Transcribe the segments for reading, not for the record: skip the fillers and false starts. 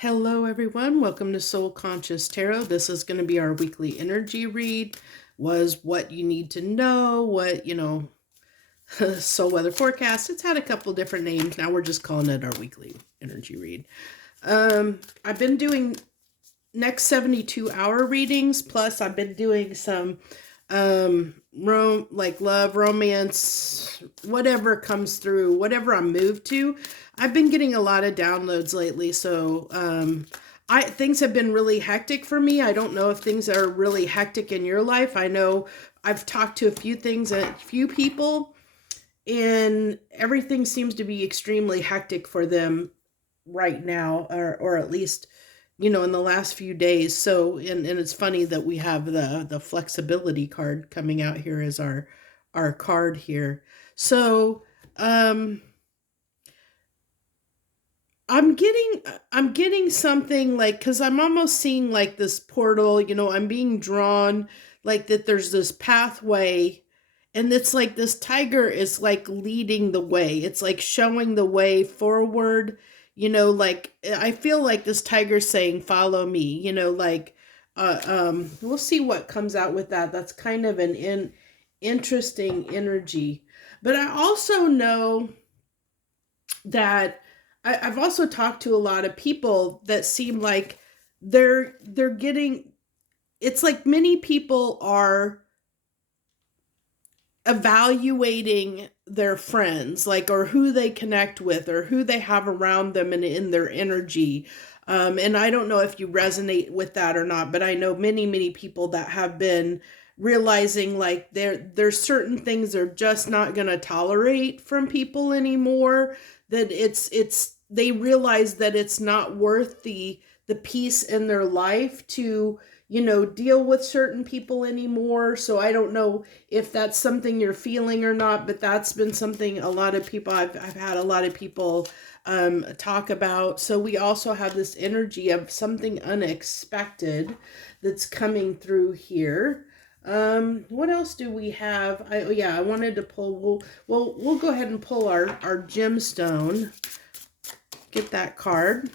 Hello, everyone. Welcome to Soul Conscious Tarot. This is going to be our weekly energy read. Was what you need to know, soul weather forecast. It's had a couple different names. Now we're just calling it our weekly energy read. I've been doing next 72-hour readings, plus I've been doing some love, romance, whatever comes through, whatever I'm moved to. I've been getting a lot of downloads lately, so things have been really hectic for me. I don't know if things are really hectic in your life. I know I've talked to a few people, and everything seems to be extremely hectic for them right now, or at least in the last few days. So and it's funny that we have the flexibility card coming out here as our card here. So I'm getting something like, because I'm almost seeing like this portal, I'm being drawn like that there's this pathway, and it's like this tiger is like leading the way. It's like showing the way forward, like I feel like this tiger's saying, follow me, we'll see what comes out with that. That's kind of an interesting energy. But I also know that I've also talked to a lot of people that seem like they're getting, it's like many people are evaluating their friends, like, or who they connect with or who they have around them and in their energy. And I don't know if you resonate with that or not, but I know many people that have been realizing like there's certain things they're just not going to tolerate from people anymore, that they realize that it's not worth the peace in their life to deal with certain people anymore. So I don't know if that's something you're feeling or not, but that's been something a lot of people, I've had a lot of people talk about. So we also have this energy of something unexpected that's coming through here. What else do we have? I wanted to pull, we'll go ahead and pull our gemstone. Get that card.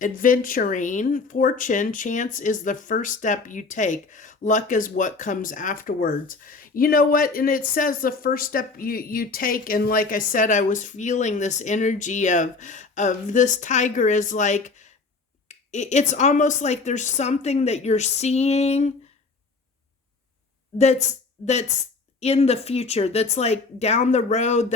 Adventuring, fortune, chance is the first step you take. Luck is what comes afterwards. You know what? And it says the first step you take. And like I said, I was feeling this energy of this tiger is like, it's almost like there's something that you're seeing that's in the future, that's like down the road,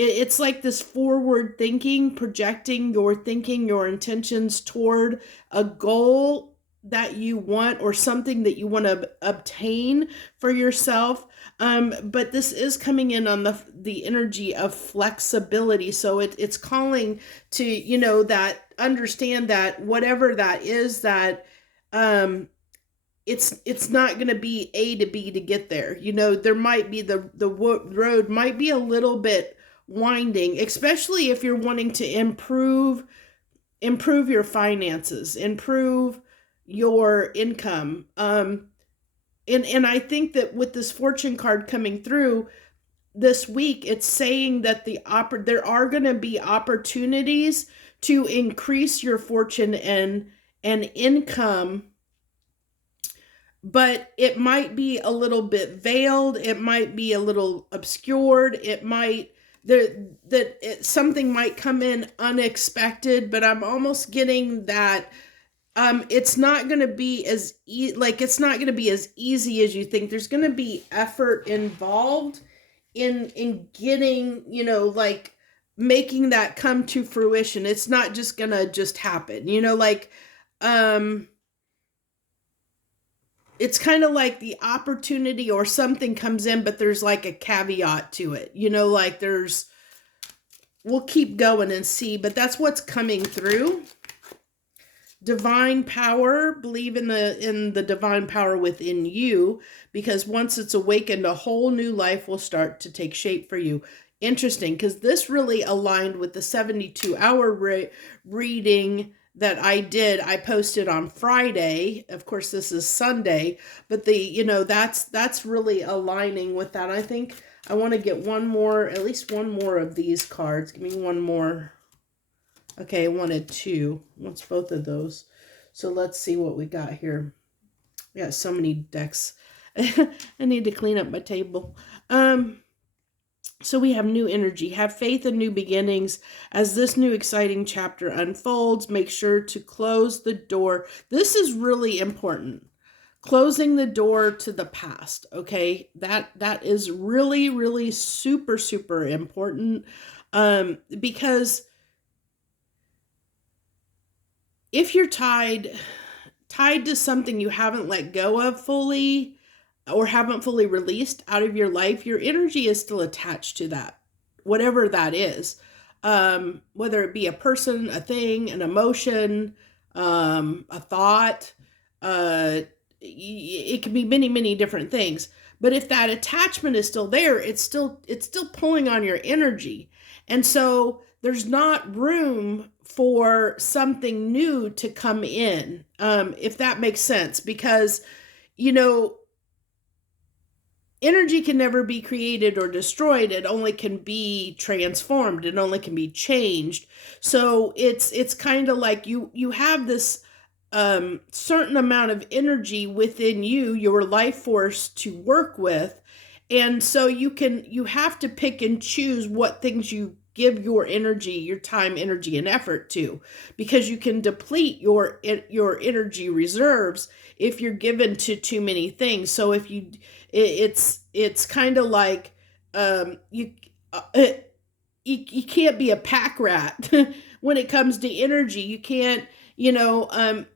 it's like this forward thinking, projecting your thinking, your intentions toward a goal that you want or something that you want to obtain for yourself. But this is coming in on the energy of flexibility. So it's calling to, that understand that whatever that is, that it's not going to be A to B to get there. There might be the road might be a little bit winding, especially if you're wanting to improve your finances, improve your income. And I think that with this fortune card coming through this week, it's saying that there are going to be opportunities to increase your fortune and income, but it might be a little bit veiled, it might be a little obscured, it might something might come in unexpected. But I'm almost getting that it's not going to be it's not going to be as easy as you think. There's going to be effort involved in getting, like making that come to fruition. It's not just going to just happen, it's kind of like the opportunity or something comes in, but there's like a caveat to it, like we'll keep going and see, but that's what's coming through. Divine power, believe in the divine power within you, because once it's awakened, a whole new life will start to take shape for you. Interesting, because this really aligned with the 72-hour reading that I posted on Friday. Of course, this is Sunday, but that's really aligning with that. I think I want to get at least one more of these cards. Give me one more. Okay, I wanted two. What's both of those? So let's see what we got here. We got so many decks. I need to clean up my table. So we have new energy. Have faith in new beginnings. As this new exciting chapter unfolds, make sure to close the door. This is really important. Closing the door to the past, okay? That is really, really super important. Because if you're tied to something you haven't let go of fully or haven't fully released out of your life, your energy is still attached to that, whatever that is. Whether it be a person, a thing, an emotion, a thought, it can be many different things. But if that attachment is still there, it's still pulling on your energy. And so there's not room for something new to come in, if that makes sense, because, you know, energy can never be created or destroyed. It only can be transformed. It only can be changed. So it's kind of like you have this certain amount of energy within you, your life force, to work with. And so you have to pick and choose what things you give your energy, your time, energy, and effort to, because you can deplete your energy reserves if you're given to too many things. So if you, it's kind of like, you, you can't be a pack rat when it comes to energy. You can't, you know,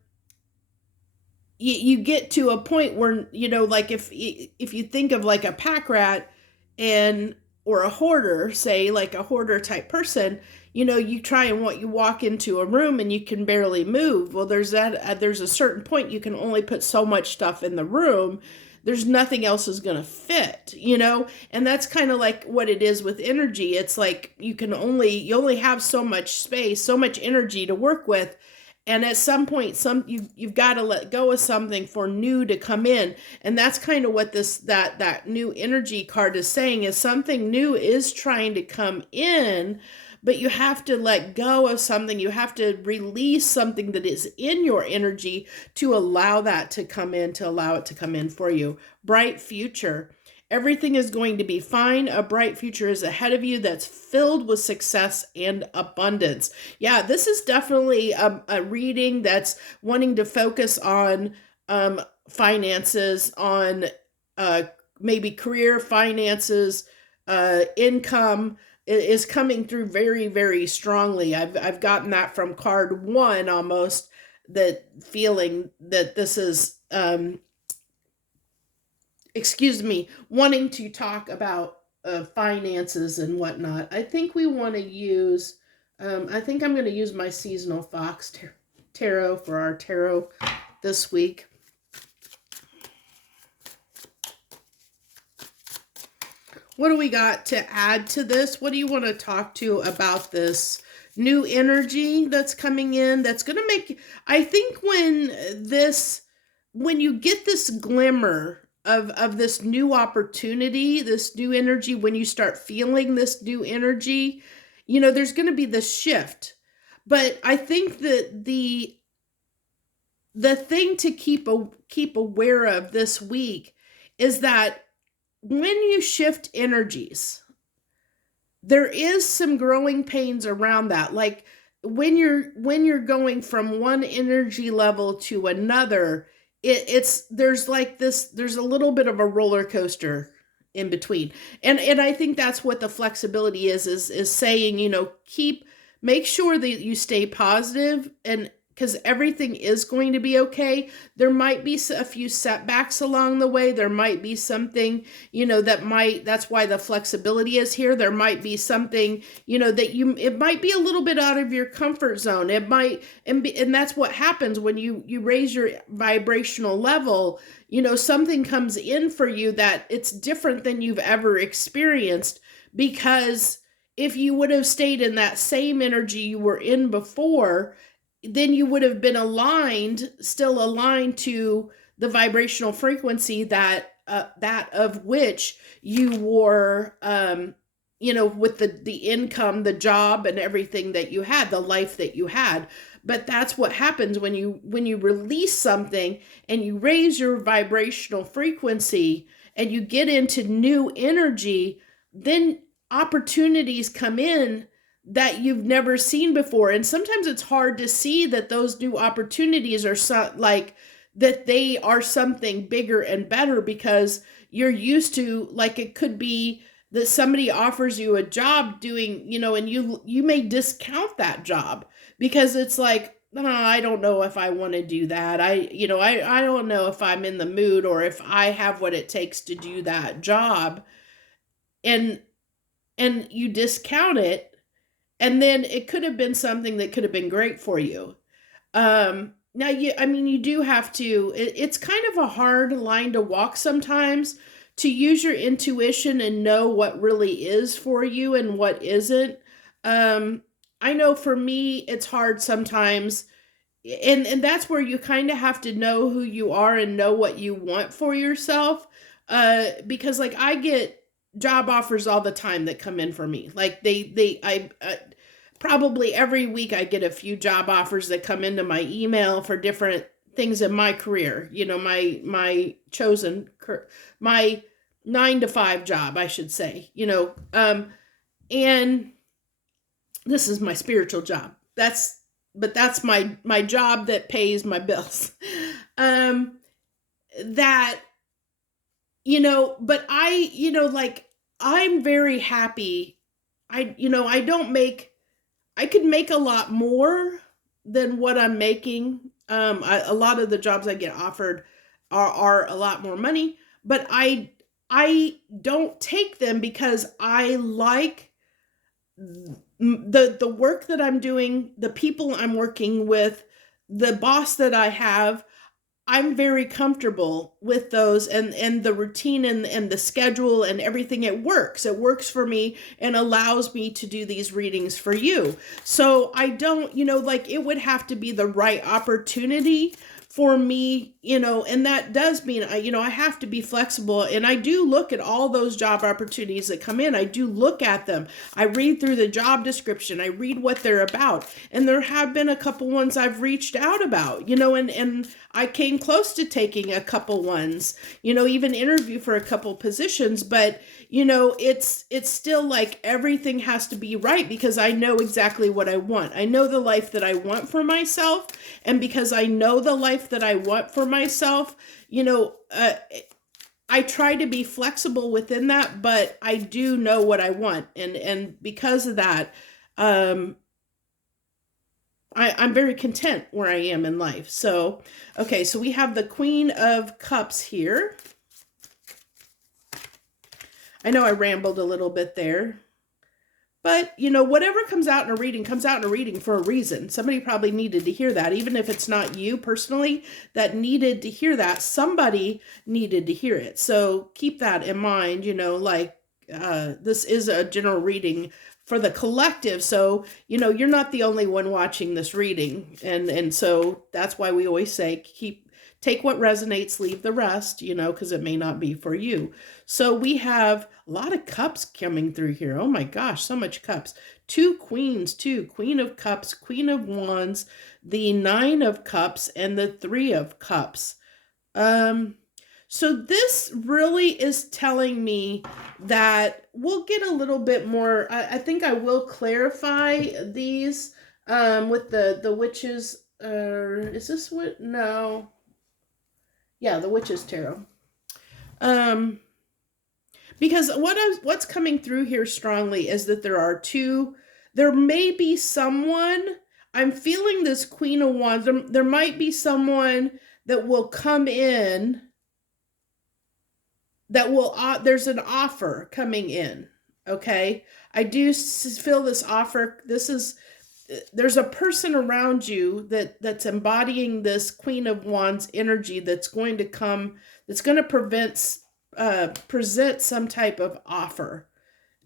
you get to a point where, you know, like if you think of like a pack rat and or a hoarder, say like a hoarder type person, you know, you try and you walk into a room and you can barely move. Well, there's a certain point you can only put so much stuff in the room. There's nothing else is going to fit, you know? And that's kind of like what it is with energy. It's like you only have so much space, so much energy to work with. And at some point, you've got to let go of something for new to come in. And that's kind of what that new energy card is saying, is something new is trying to come in, but you have to let go of something. You have to release something that is in your energy to allow that to come in, to allow it to come in for you. Bright future. Everything is going to be fine. A bright future is ahead of you that's filled with success and abundance. Yeah, this is definitely a reading that's wanting to focus on finances, on maybe career, finances, income is coming through very strongly. I've gotten that from card one almost, that feeling that this is wanting to talk about finances and whatnot. I think we want to use, I think I'm going to use my seasonal fox tarot for our tarot this week. What do we got to add to this? What do you want to talk to about this new energy that's coming in? That's going to make, I think when you get this glimmer of this new opportunity, this new energy, when you start feeling this new energy, you know, there's going to be this shift. But I think that the thing to keep aware of this week is that when you shift energies, there is some growing pains around that. Like when you're going from one energy level to another, there's a little bit of a roller coaster in between. And I think that's what the flexibility is saying, you know, make sure that you stay positive, and because everything is going to be okay. There might be a few setbacks along the way. There might be something, you know, that's why the flexibility is here. There might be something, you know, it might be a little bit out of your comfort zone. It might, and that's what happens when you raise your vibrational level. You know, something comes in for you that it's different than you've ever experienced, because if you would have stayed in that same energy you were in before, then you would have been still aligned to the vibrational frequency that of which you were, with the income, the job and everything that you had, the life that you had. But that's what happens when you release something and you raise your vibrational frequency and you get into new energy, then opportunities come in that you've never seen before. And sometimes it's hard to see that those new opportunities are like that they are something bigger and better, because you're used to, like, it could be that somebody offers you a job doing, and you may discount that job because it's like, oh, I don't know if I want to do that. I don't know if I'm in the mood or if I have what it takes to do that job. And you discount it, and then it could have been something that could have been great for you. Now you do have to, it's kind of a hard line to walk sometimes, to use your intuition and know what really is for you and what isn't. I know for me, it's hard sometimes, and that's where you kind of have to know who you are and know what you want for yourself. Because like I get job offers all the time that come in for me. Like I probably every week I get a few job offers that come into my email for different things in my career. My chosen, my 9 to 5 job, I should say. And this is my spiritual job. That's my job that pays my bills. That but like, I'm very happy. I could make a lot more than what I'm making. A lot of the jobs I get offered are a lot more money, but I don't take them because I like the work that I'm doing, the people I'm working with, the boss that I have. I'm very comfortable with those, and the routine and the schedule and everything. It works for me and allows me to do these readings for you. So I don't, like, it would have to be the right opportunity for me, and that does mean I have to be flexible, and I do look at all those job opportunities that come in. I do look at them. I read through the job description. I read what they're about. And there have been a couple ones I've reached out about, and I came close to taking a couple ones, even interview for a couple positions, but it's still like everything has to be right, because I know exactly what I want. I know the life that I want for myself. And because I know the life that I want for myself, I try to be flexible within that, but I do know what I want. And because of that, I'm very content where I am in life. So, okay, so we have the Queen of Cups here. I know I rambled a little bit there. But, whatever comes out in a reading comes out in a reading for a reason. Somebody probably needed to hear that. Even if it's not you personally that needed to hear that, somebody needed to hear it. So keep that in mind, this is a general reading for the collective. So, you're not the only one watching this reading. And so that's why we always say, take what resonates, leave the rest, because it may not be for you. So we have a lot of cups coming through here. Oh my gosh, so much cups. 2 queens, too. Queen of Cups, Queen of Wands, the 9 of Cups, and the 3 of Cups. So this really is telling me that we'll get a little bit more. I think I will clarify these with the witches. Is this what? No. Yeah, the Witch's Tarot. Because what's coming through here strongly is that there may be someone, I'm feeling this Queen of Wands, there might be someone that will come in, there's an offer coming in, okay? I do feel this offer, there's a person around you that's embodying this Queen of Wands energy that's going to present some type of offer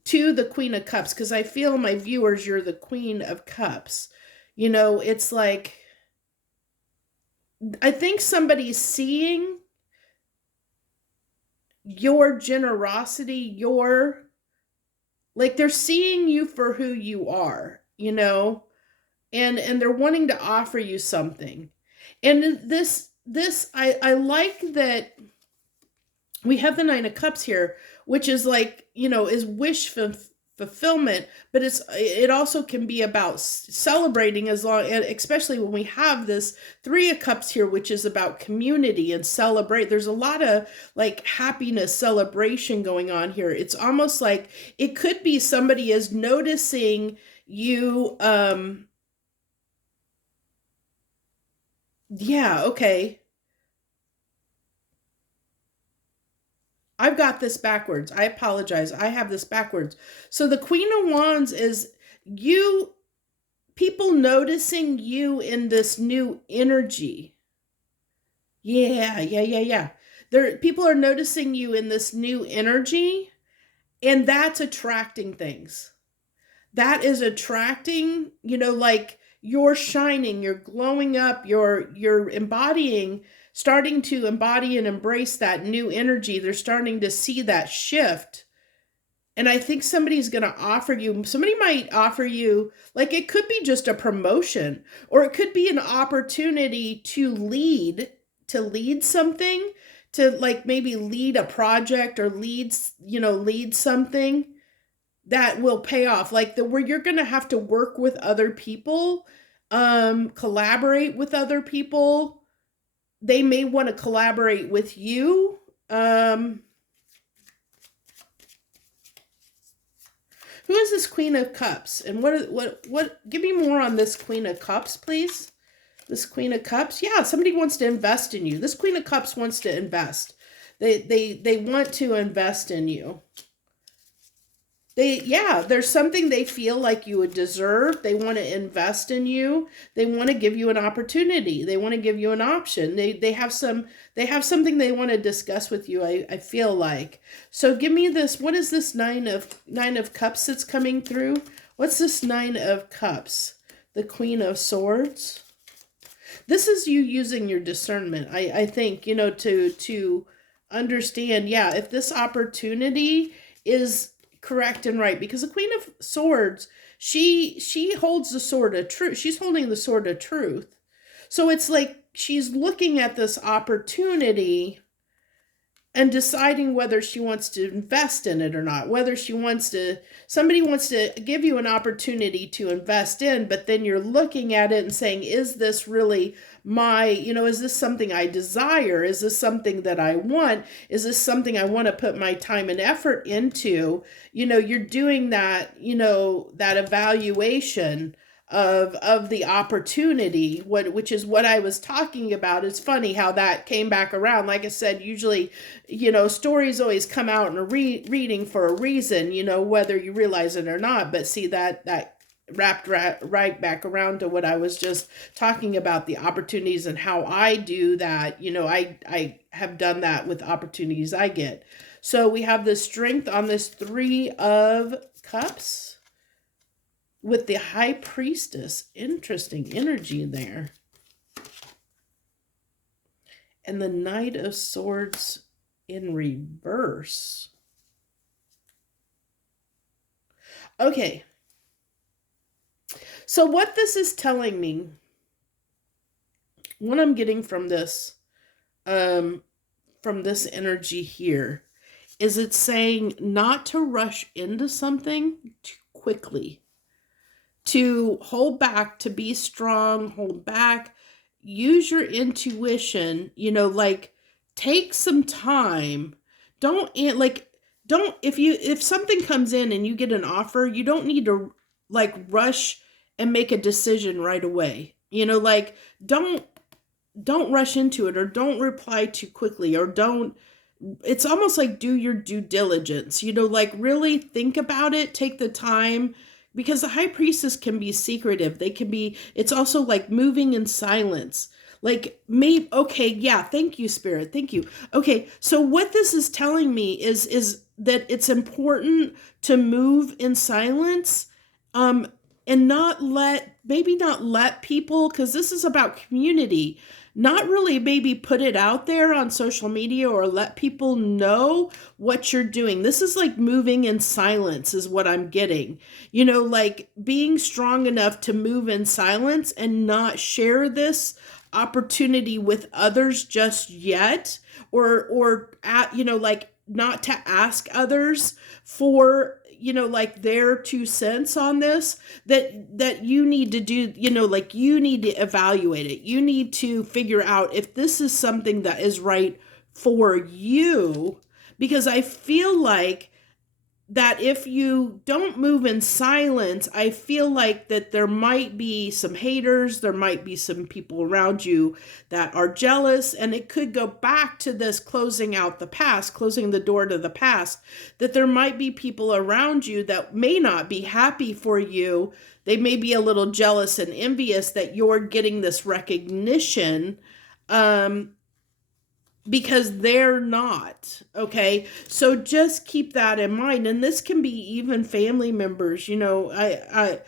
to the Queen of Cups, because I feel, my viewers, you're the Queen of Cups. It's like, I think somebody's seeing your generosity, your Like they're seeing you for who you are, and they're wanting to offer you something. And this I like that we have the Nine of Cups here, which is like, is fulfillment, but it also can be about celebrating, as long, and especially when we have this Three of Cups here, which is about community and celebrate. There's a lot of like happiness, celebration going on here. It's almost like it could be somebody is noticing you. Yeah, okay. I've got this backwards. I apologize. I have this backwards. So the Queen of Wands is you, people noticing you in this new energy. Yeah, yeah, yeah, yeah. People are noticing you in this new energy, and that's attracting things. That is attracting, like you're shining, you're glowing up, you're embodying, starting to embody and embrace that new energy. They're starting to see that shift. And I think somebody might offer you, like it could be just a promotion, or it could be an opportunity to lead something, to like maybe lead a project, or lead something that will pay off, like where you're going to have to work with other people, collaborate with other people. They may want to collaborate with you. Who is this Queen of Cups, and what give me more on this Queen of Cups, please? This Queen of Cups, yeah, somebody wants to invest in you. This Queen of Cups wants to invest. They want to invest in you. There's something they feel like you would deserve. They want to invest in you. They want to give you an opportunity. They want to give you an option. They have something they want to discuss with you, I feel like. So give me this. What is this nine of cups that's coming through? What's this Nine of Cups? The Queen of Swords. This is you using your discernment. I think, to understand, yeah, if this opportunity is correct and right, because the Queen of Swords, she holds the sword of truth. She's holding the sword of truth. So it's like she's looking at this opportunity and deciding whether she wants to invest in it or not, whether somebody wants to give you an opportunity to invest in, but then you're looking at it and saying, is this really is this something I desire? Is this something that I want? Is this something I want to put my time and effort into? You're doing that, that evaluation of the opportunity, which is what I was talking about. It's funny how that came back around. Like I said, usually, stories always come out in a reading for a reason, whether you realize it or not. But see, that wrapped right back around to what I was just talking about, the opportunities and how I do that. I have done that with opportunities I get. So we have the strength on this Three of Cups with the High Priestess. Interesting energy there. And the Knight of Swords in reverse. Okay. So what this is telling me, what I'm getting from this energy here, is it's saying not to rush into something too quickly. To hold back, to be strong, hold back, use your intuition, like take some time. If something comes in and you get an offer, you don't need to like rush and make a decision right away. Don't rush into it, or don't reply too quickly, or it's almost like do your due diligence, like really think about it, take the time. Because the High Priestess can be secretive. It's also like moving in silence. Like, maybe, okay, yeah, thank you, Spirit, thank you. Okay, so what this is telling me is that it's important to move in silence, and not let people, because this is about community, not really maybe put it out there on social media or let people know what you're doing. This is like moving in silence, is what I'm getting. Like being strong enough to move in silence and not share this opportunity with others just yet, like not to ask others for like their 2 cents on this, that you need to do, like you need to evaluate it. You need to figure out if this is something that is right for you, because I feel like that if you don't move in silence, I feel like that there might be some haters, there might be some people around you that are jealous, and it could go back to this closing out the past, closing the door to the past, that there might be people around you that may not be happy for you. They may be a little jealous and envious that you're getting this recognition, because they're not. Okay, so just keep that in mind. And this can be even family members. I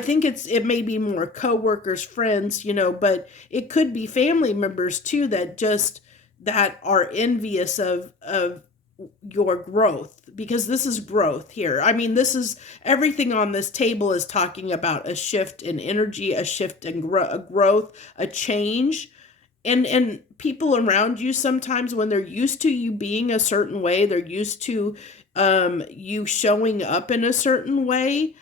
think it may be more coworkers, friends, but it could be family members too, that are envious of your growth, because this is growth here. I mean, this is everything on this table is talking about a shift in energy, a shift in growth, a change. And people around you, sometimes when they're used to you being a certain way, they're used to you showing up in a certain way,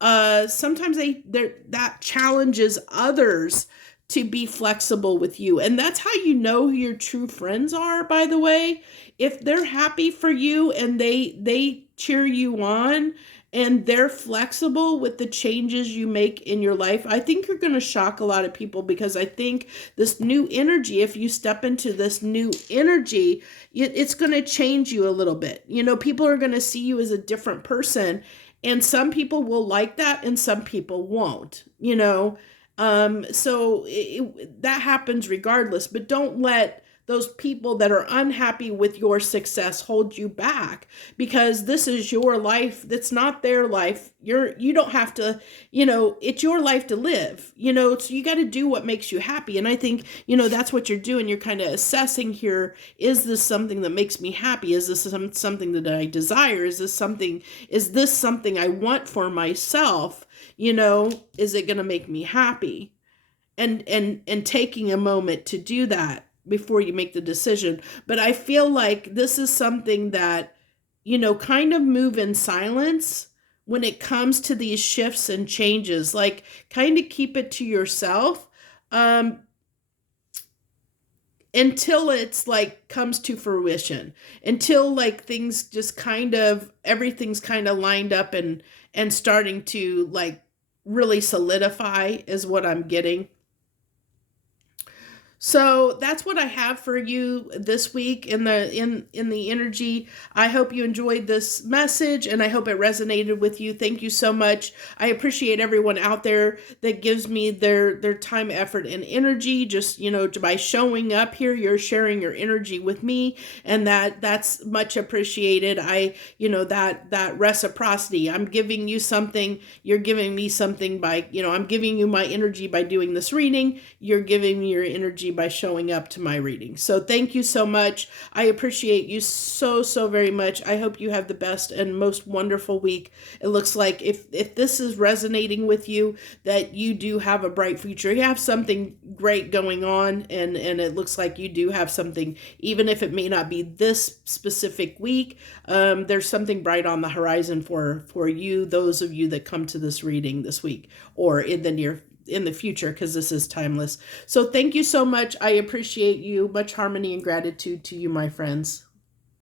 sometimes that challenges others to be flexible with you. And that's how you know who your true friends are, by the way. If they're happy for you and they cheer you on and they're flexible with the changes you make in your life, I think you're going to shock a lot of people, because I think this new energy, if you step into this new energy, it's going to change you a little bit. People are going to see you as a different person, and some people will like that and some people won't. So that happens regardless, but don't let those people that are unhappy with your success hold you back, because this is your life. That's not their life. You don't have to, it's your life to live, so you got to do what makes you happy. And I think, that's what you're doing. You're kind of assessing here. Is this something that makes me happy? Is this something that I desire? Is this something I want for myself? Is it going to make me happy? And taking a moment to do that before you make the decision. But I feel like this is something that, kind of move in silence when it comes to these shifts and changes. Like, kind of keep it to yourself until it's like comes to fruition, until like things just everything's kind of lined up and starting to like really solidify, is what I'm getting. So that's what I have for you this week in the energy. I hope you enjoyed this message, and I hope it resonated with you. Thank you so much. I appreciate everyone out there that gives me their time, effort, and energy. Just, by showing up here, you're sharing your energy with me, and that's much appreciated. That reciprocity. I'm giving you something, you're giving me something by, I'm giving you my energy by doing this reading. You're giving me your energy by showing up to my reading. So thank you so much. I appreciate you so very much. I hope you have the best and most wonderful week. It looks like if this is resonating with you, that you do have a bright future. You have something great going on, and it looks like you do have something, even if it may not be this specific week. There's something bright on the horizon for you, those of you that come to this reading this week or in the future, because this is timeless. So thank you so much. I appreciate you. Much harmony and gratitude to you, my friends.